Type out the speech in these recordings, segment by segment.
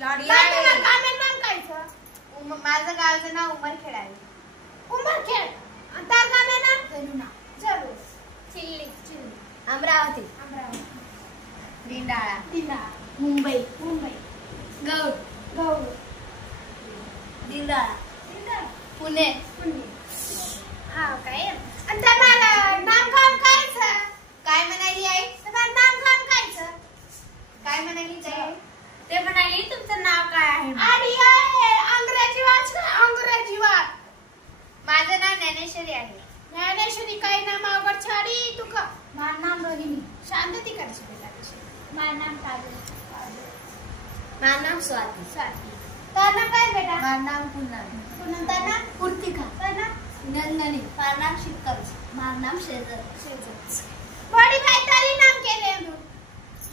नाम कायचं? माझं गावचं नाव उमरखेड आहे. उमरखेड. तार गाव नाम जरूना. जरूर. चिल्ली. अमरावती. दिंडाळा. मुंबई. गौड. दिंडाळा. पुणे. हा काय? आणि तुम्हाला नाम काम कायचं? काय म्हणाली आई? तुम्हाला नाम काम कायचं? काय म्हणाली ताई? ते म्हणाली तुमचं नाव काय आहे? आणि अंग्रेजी वाच. माझं नाव ज्ञानेश्वरी आहे. ज्ञानेश्वरी काय नाम अवघड छाडी तू का? माझं नाम रोहिणी. शांतती करशी बेटा. माझं नाम काजल. माझं नाम स्वाती. तर नाम काय बेटा? माझं नाम पूनम. तर नाम पूर्तिका. तर नाम नंदनी. माझं नाम शीतल. माझं नाम शेजल. बड़ी बाई तारी नाम केले तू?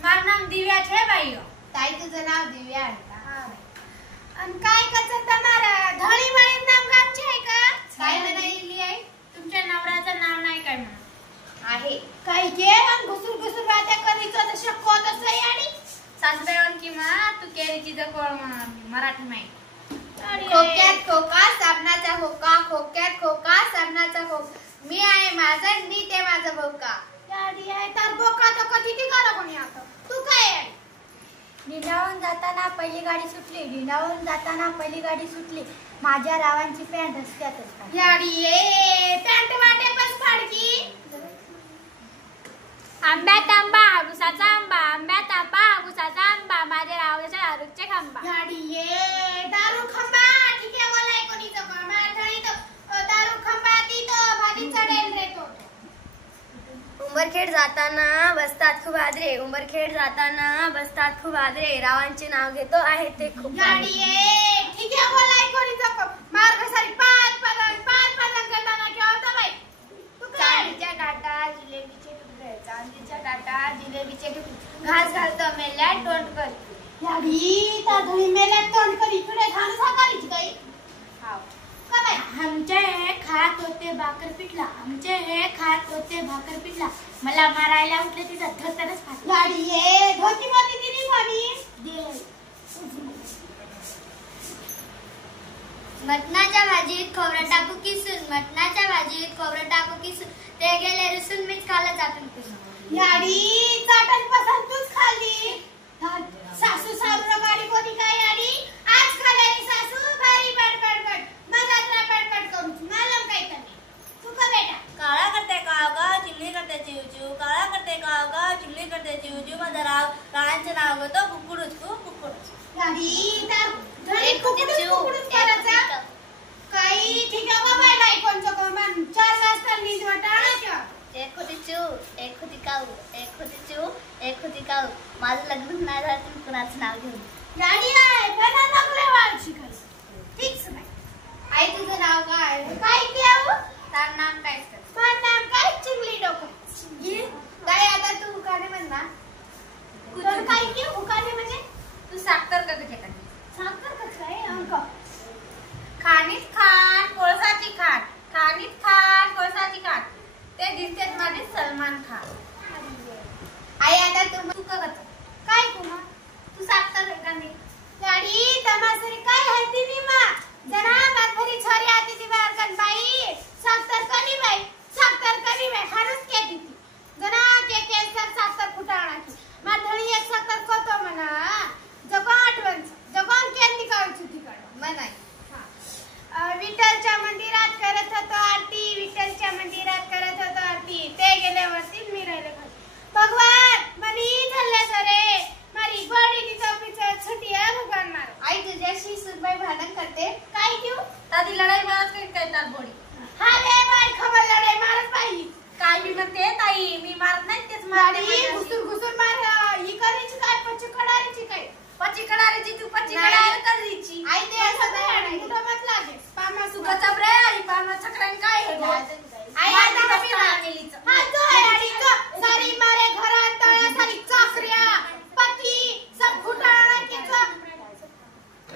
माझं नाम दिव्या छे बाई. ताई तुझं नाव दिव्या आहे का? हां. आणि काय करत तुम्हाला धळी बाई नाम गावचे आहे का? काय म्हणाली आहे? तुमच्या नवऱ्याचं नाव नाही काय म्हणा? आहे. काय जेवण घुसूर बात्या करीचं तर शक्को तसं याडी. सासरेवन किंवा तू केरीची जकोळ मराठी नाही. खोक्यात खोका साबणाचा होका. खोक्यात खोका साबणाचा होका. मी आहे माझं नी ते माझं बोका. याडी आहे तर बोका तर कधी ती करा कोणी आता. तू काय आहे? ढिंडावरून जाताना पहिली गाडी सुटली. माझ्या रावांची पॅन्ट रस्त्यातच. याडी ये पॅन्ट वाटे बस फाडकी. आंब्यात आंबा हागुसाचा आंबा. आंब्यात आंबा हागुसाचा आंबा. माझ्या रावाच्या दारूचे खांबा. याडी ये दारू खंबा. ठीक आहे बोलाय कोणीचं पण माझ्या तो दारू खंबा ती तो भाजी चढेल रे तो. उंबरखेड जाताना बसतात खूप आदरे. रावांचे नाव घेतो आहे ते खूप. गाडी आहे ठीक आहे बोलाय कोणी जप मार्ग सारी पाच पालन करताना केव्हा होता बाई? तू चांदीच्या टाटा जिलेबीचे तुकडे. घास घालतो मेल्यात तोंड कर. याडी ता धुई मेल्यात तोंड कर. इकडे घाण साकारीची काही. हाव का बाई? आमचे हे खात होते भाकर पिठला. मला मारायला उठले तिथं धोतरच फाटलं. गाडी ये धोती मध्ये दिली कोणी? मटणाच्या भाजीत खोबरं टाकू किसून. ते गेले रुसून मीच खाल्लं चाटून पिसून. याडी चाटण पसंत तूच खाल्ली. सासू साबरा गाडी कोणी काय याडी? आज खाल्ली सासू भारी बडबड. मजात्रा बडबड करू. मालम काय करते? तू का बेटा? काळा करते काळगा चिमणी करते चिवचिव. माझा रावांचं नाव होतं कुकुडूच. गाडी तर घरी कुकुडूच करायचा. काही ठीक आहे बाबा नाही कोणचं कोण 4 वाजता नींद वाटाळा का? एक होती काऊ. माझं लग्न नाही झालं तुम्ही कुणाचं नाव घेऊन. गाडी आहे बना नकले वाळ शिकायचं. ठीकच नाही. आई तुझं नाव काय? काय केव? तार नाम काय? माझं नाम काय? चिंगली डोकं. काय आता तू हुकाने म्हण ना. तर काय की हुकाने म्हणजे? तू साखर का कधी खाते? साखर कसं आहे अंक? खाणीत खान कोळसाची खाट. ते दिसतेत माझे सलमान खान. आई आता तू का करतो? काय कुमा? तू साखर का नाही? गाडी तमासरी काय आहे ती नी मा? जरा बातभरी छोरी आती ती बाहेर कन बाई. साखर कनी बाई. हारच के ती. जरा के साखर फुटाणा की. माधणी एक साखर कोतो म्हणा. जगोन केन निकाळची तिकडं. म्हणाय. विठ्ठलच्या मंदिरात करत होतो आरती. ते गेल्यावरती मी राहिले खाली. भगवान मनी झाले सरे. मारी बॉडी नी चौकीचं छुटी आहे भगवान. आई तुझ्याशी सुनबाई भांडण करते. काय घेऊ? दादी लढाई मारत काय तार बॉडी. हा रे बाई खबर लढाई मारत बाई. काय मी म्हणते ताई मी मारत नाही तेच मारते. घुसूर मार. ही करीची काय पच्ची कडारीची तू पच्ची कडारी करीची. आई ते असं नाही कुठं मत लागे. पामा सुगचा ब्रे आणि पामा चक्रान काय हे? आई आता मी रामेलीच. हा जो आहे जो सारी मारे घरात तळ्या सारी चक्र्या पती सब घुटाळा केचा.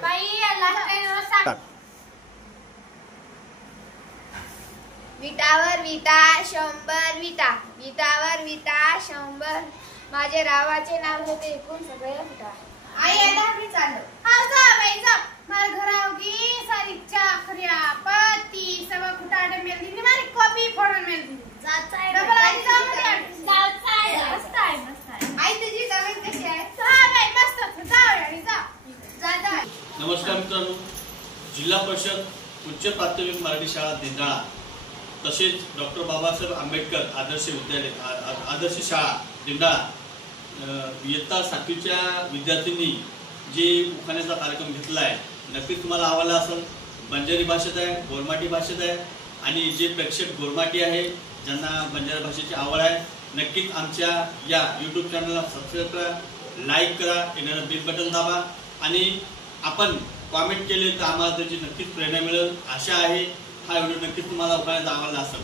बाई अल्लाह काय रोसा. विटावर विटा 100 विटा. विटावर विटा 100. माझे रावाचे नाव घेते एकूण सगळे विटा. आई आहे 10वी चालू हा जा बाई जा मार घर आवगी सारी चाकरिया पती सब कुटाडे मेल दी मारी कॉपी फोडून मेल दी जाचाय डबल आई जाचाय मस्त आहे आई तुझी तब्येत कशी आहे हा बाई मस्त जा आणि जा जा जा नमस्कार मित्रांनो, जिल्हा परिषद उच्च प्राथमिक मराठी शाळा दिंडाळा तसेच डॉक्टर बाबासाहेब आंबेडकर आदर्श विद्यालय आदर्श शाळा दिंडाळा इयत्ता 7वीच्या विद्यार्थ्यांनी जे उखाण्याचा कार्यक्रम घेतला आहे नक्कीच तुम्हाला आवडला असेल। बंजारी भाषेत आहे, गोरमाटी भाषेत आहे आणि जे प्रेक्षक गोरमाटी आहे ज्यांना बंजारी भाषेची आवड आहे नक्कीच आमच्या या YouTube चॅनलला सबस्क्राईब करा, लाईक करा, येणारं बेल बटन दाबा आणि आपण कमेंट केले तर आम्हाला त्याची नक्कीच प्रेरणा मिळेल। आशा आहे हा व्हिडिओ नक्कीच तुम्हाला आवडला असेल।